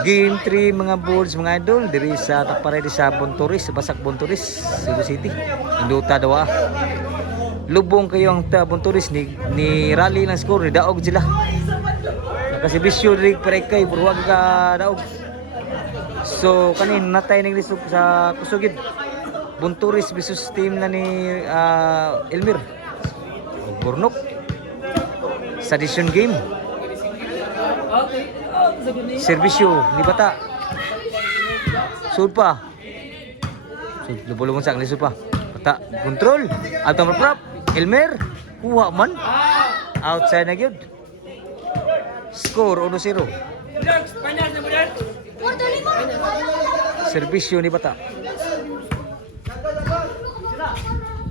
Game 3 mga bulls, mga idol, diri sa Taparede sa Bontoris, sa Basak Bontoris, Cebu City. Induta daw. Lubong kayo ang Bontoris ni rally ng score ni daog sila. Kasi bisyo diri pare kay burwag ka daog. So kanin natay ning lisod sa kusugid. Bontoris versus team na ni Elmer. Burnok. Sa decision game. Servisyo ni Bata. Sud pa. Sud lubulong sa lisod pa. Bata control. Atong prop. Elmer kuha man. Outside na gyud. Score 1-0. Servisyo ni Bata.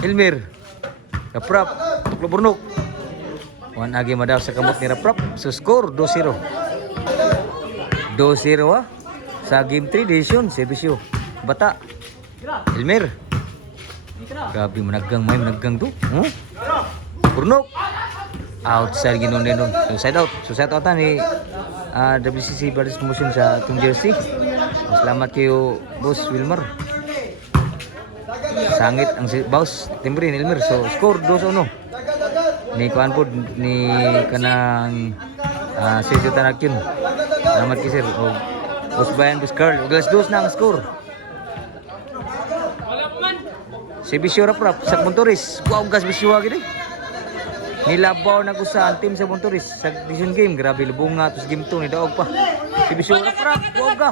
Elmer. Raprap. Tuklo Burnok. Wan agi madaw sa kamot ni Raprap. So score 2-0. 2-0 sa game 3 decision Servisyo Bata. Elmer. Grabe managgang do. Burnok. Outside ginon denon. So side out. So side out ni WCC Brothers Promotion sa itong jersey. Salamat kayo Boss Wilmer. Sangit ang boss timbre ni Elmer. So score 2-1. Ni kuan pod ni kanang Sergio Tanakyun. Salamat kay sir. O Boss Bayan, Boss Carl. Ugas dos na ang score. Si Bisyo Raprap sa Bontoris. Wow, gas Bisyo gid. Nilabaw na ko sa team sa Bontoris sa decision game. Grabe lubong nga tos game 2 ni daog pa. Si Bisyo Raprap, wow ka.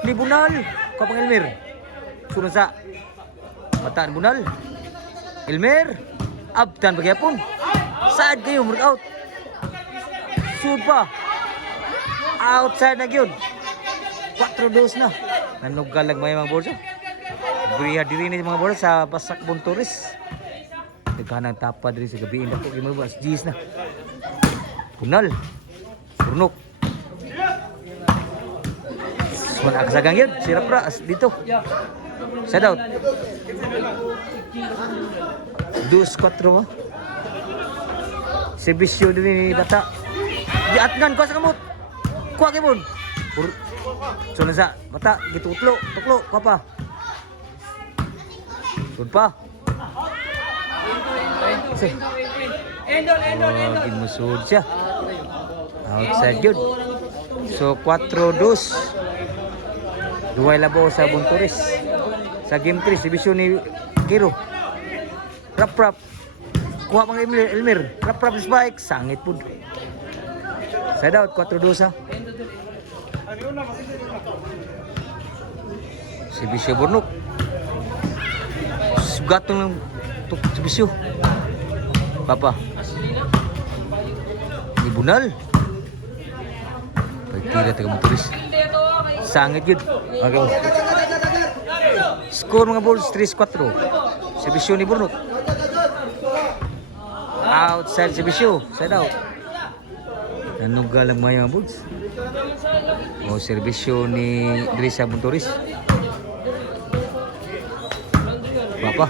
Ni Bunal, kapang Elmer. Sunod sa Bataan Bunal. Elmer, abtan pagyapon. Saan kayo out? Sud pa. Outside na gyud. 4-2 na. Nanugalag may mga bolso. Buriya diri ni mga bolso sa Basak Bontoris. Nagkanang tapa diri sa gabi na ko gimo bas G's na. Bunal. Burnok. Suman akasagang yun. Sirap ra dito. Side out. 2-4 Servisyo diri ni Bata. Diatnan ko sa kamot. Kuha kibon. Sunod sa Bata gitutlo, tuklo ka pa. Sud pa. Gimusud siya. Outside yun. So 4-2. Duway labaw sa Bontoris. Sa game 3 Servisyo ni Kiro. Rap. Kuha pang Elmer. Rap spike. Sangit po. Side out. 4-2 Servisyo Burnok. Sugatong ng Servisyo. Papa. Ni Bunal. Pagtira taga Bontoris. Sangit yun. Okay. Score mga balls 3-4. Servisyo ni Burnok. Outside Servisyo. Side out. Nanugal ang mga balls. O servisyo ni Drisa Bontoris. Papa.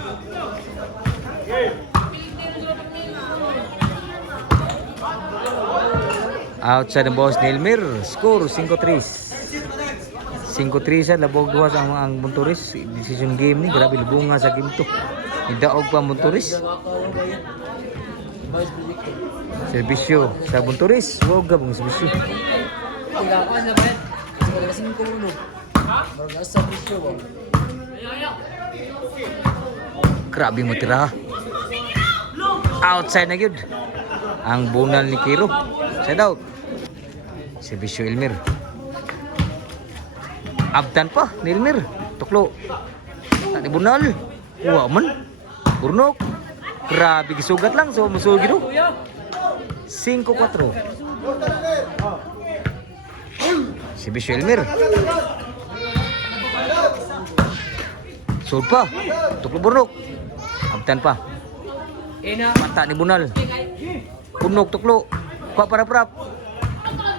Outside ang boss ni Elmer. Score 5-3. 5-3 sa labog duwas ang Bontoris. Decision game ni. Grabe lubong nga sa game 2. Idaog pa Bontoris. Servisyo sa Bontoris. Huwag ka pong servisyo. Grabe mo tira. Outside na yun. Ang bunal ni Kiro. Side out. Servisyo Elmer. Abtan pa ni Elmer. Tuklo. Tani bunal. Kuha man. Burnok. Grabe gisugat lang. So musugi do. 5-4. Servisyo Elmer. Sud pa. Tuklo Burnok. Abtan pa. Mata ni Bunal. Burnok tuklo. Kuha para prap.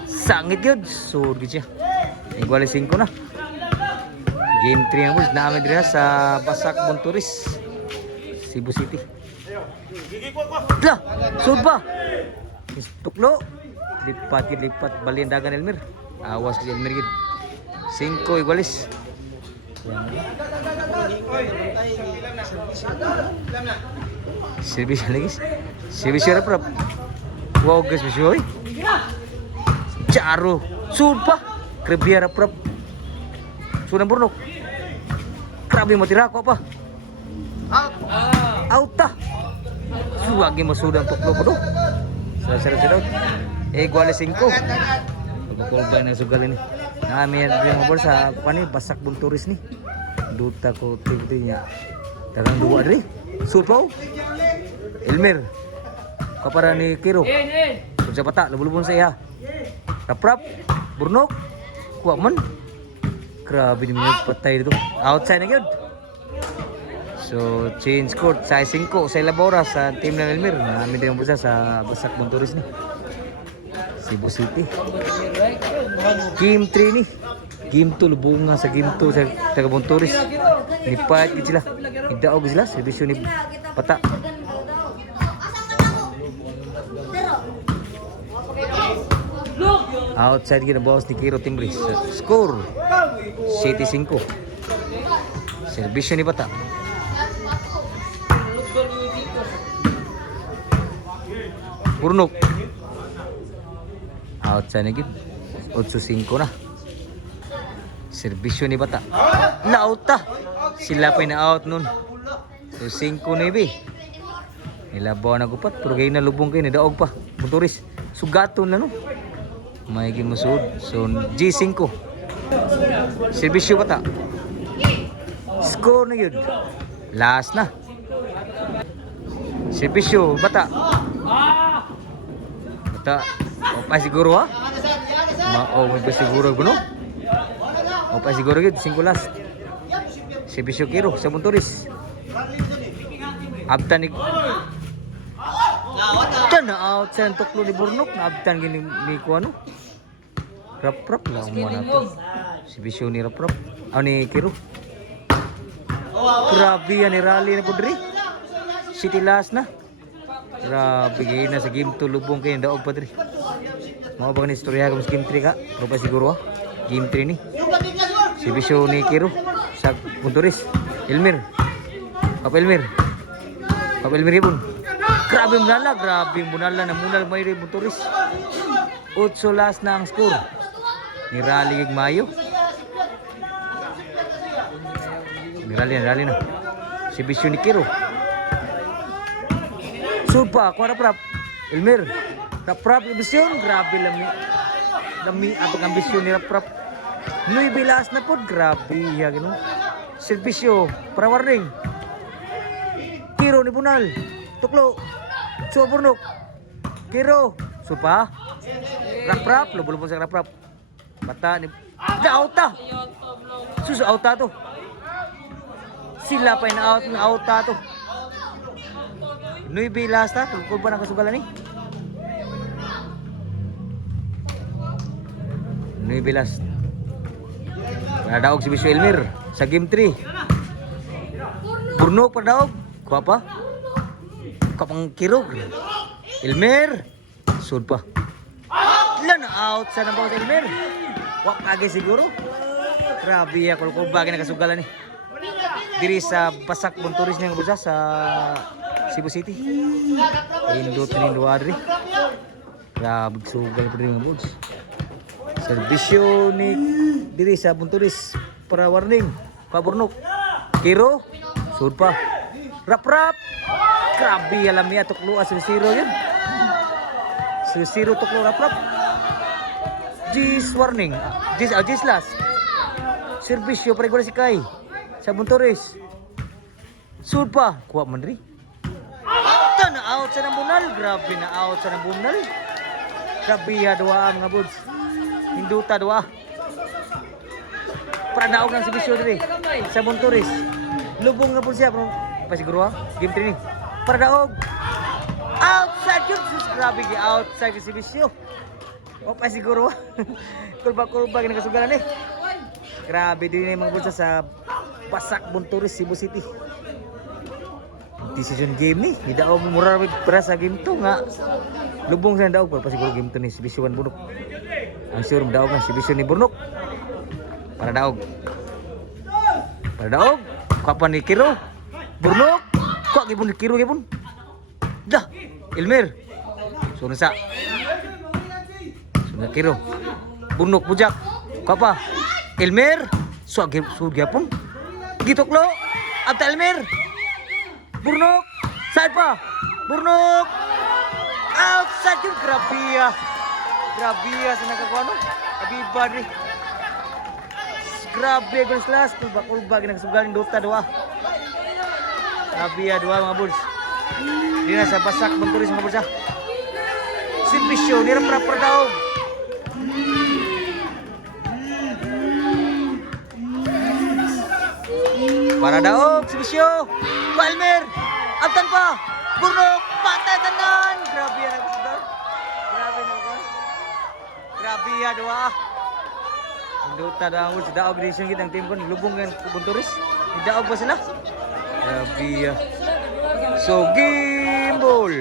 Sangit yun. Sud gid siya. Igual 5 na. Game 3 ang bulls. Naamid rin sa Basak Bontoris, Cebu City. Lah, sud pa. Tuklo. Lipat balin dagan Elmer. Awas si Elmer gid. 5 igualis. Servisyo lagi. Servisyo rap. Wow guys, servisyo. Charo. Sud pa. Krebiya rap. Sud ang burnok. Grabe mo tira ko pa. Out ta. Suwagi mo sud ang tuklo ko do. Sarap. Igualis 5. Pagkukulbay na sugal ini. Nami din mo sa pani basak bunturis ni. Duta ko tiba niya. Tarang dua diri. Sulpo. Elmer. Kapara ni Kiro. Sa pata lubulubon sa iya. Raprap. Burnok. Kuha man. Grabe ni mga patay dito. Outside na gyud. So change court sa 5 sa Labora sa team ng Elmer. Nami din mo sa basak bunturis ni. Cebu City. Game 3 ni. Game 2 lubong nga sa game 2 sa Tagabontoris. Nipat gid sila. Idaog sila servisyo ni Pata. Outside gid ang boss ni Kiro Timbris. Score City 5. Servisyo ni Pata. Burnok. Outside na gid. 8-5 na. Servisyo ni Bata. Na-out ta. Sila pa na-out nun. So 5 na ibi. Nilabaw na gupat. Pero kayo na lubong kayo. Nidaog pa. Motoris. Sugaton na no. May gimusud. So G5. Servisyo Bata. Score na yun. Last na. Servisyo Bata. Bata. O pa siguro ha? May pa siguro no? O pa siguro yun, 5 last. Servisyo Kiro sa Montoris. Abtan ni na out sa tuklo ni Burnok. Naabtan gini ni Kuano. Rap lang mo na to. Servisyo ni Rap. Ni Kiro. Grabe yan ni rally na po diri. City last na. Grabe kayo na sa game 2 lubong kayo daog pa diri. Mga ba ni istorya ka mas game 3 ka? Pero pa siguro ha? Game 3 ni. Servisyo ni Kiro sa Montoris. Elmer. Papa Elmer ibon. Grabe bunala na munal may rin Montoris. 8 last na ang score. Ni rally kag Mayo. Ni rally na. Servisyo ni Kiro. Sulpa, kuha rap. Elmer. Rap ambisyon. Grabe lami atong ambisyon ni rap. Nuy bilas na pod. Grabe ya gino. Servisyo para warning. Kiro ni Bunal. Tuklo. So Burnok. Kiro. Sulpa. Rap. Lubulubon sa rap. Bata ni auta. Sus auta to. Sila pa na auta to. Nuy bilas ta, tulkol ba ng kasugalan ni? Nuy bilas. Padaog si Bisyo Elmer sa game 3. Burnok padaog. Kuha pa. Kapang Kiro. Elmer. Sud pa. Na out sa nabaw sa Elmer. Wak kage siguro. Grabe ya kulkol ba ng kasugalan ni. Diri sa Basak Montoris niya nga sa Cebu City. Indot ni Duadri. Grabe sugal pa rin ng bods. Servisyo ni diri sa Montoris para warning. Paburnok. Kiro. Sud pa. Rap. Grabe alam niya tuklo as 0 yun. 0 tuklo rap. G's warning. G's last. Servisyo para igual si Kai sa Montoris. Sud pa. Kuha man rin. Na out sa nambunal. Grabe na out sa nambunal. Grabe ya doa mga buds. Hinduta doa. Para daog ng servisyo diri sa Montoris. Lubong nga po siya pero pasiguro ha. Game 3 ni. Para daog. Outside yun. Grabe ya outside yung servisyo. O pasiguro ha. Kulba na kasugalan eh. Grabe din yung mga buds sa Basak Montoris, Cebu City. Decision game ni. Daog mura para sa game 2 nga. Lubong sa daog para siguro game 2 ni Servisyo Burnok. Ang sure daog nga Servisyo ni Burnok. Para daog. Para daog. Kapan ni Kiro? Burnok. Kok gipon ni Kiro gipon. Dah. Ilmer. Sunsa. Sunsa Kiro. Burnok bujak. Kapa? Ilmer. Suag gipon. Gituklo. Abta Ilmer. Burnok. Side pa. Burnok. Outside yung Grabia. Grabia sa nagkakuano. Abiba ni. Grabe guys last. Kulba ginagsugaling Dota 2. Grabia 2 mga bulls. Di na sa basak Monturis mga bulls ha. Simpisyo. Nira proper daog. Para daog. Simpisyo. Palmer. Abtan pa. Burnok. Patay tanan. Grabe yan ang sugal. Grabe na ko. Grabe ya dua. Dota daog sa daog edition kita ang team kon lubong kan Bunturis. Daog pa sila. Grabe ya. So game ball.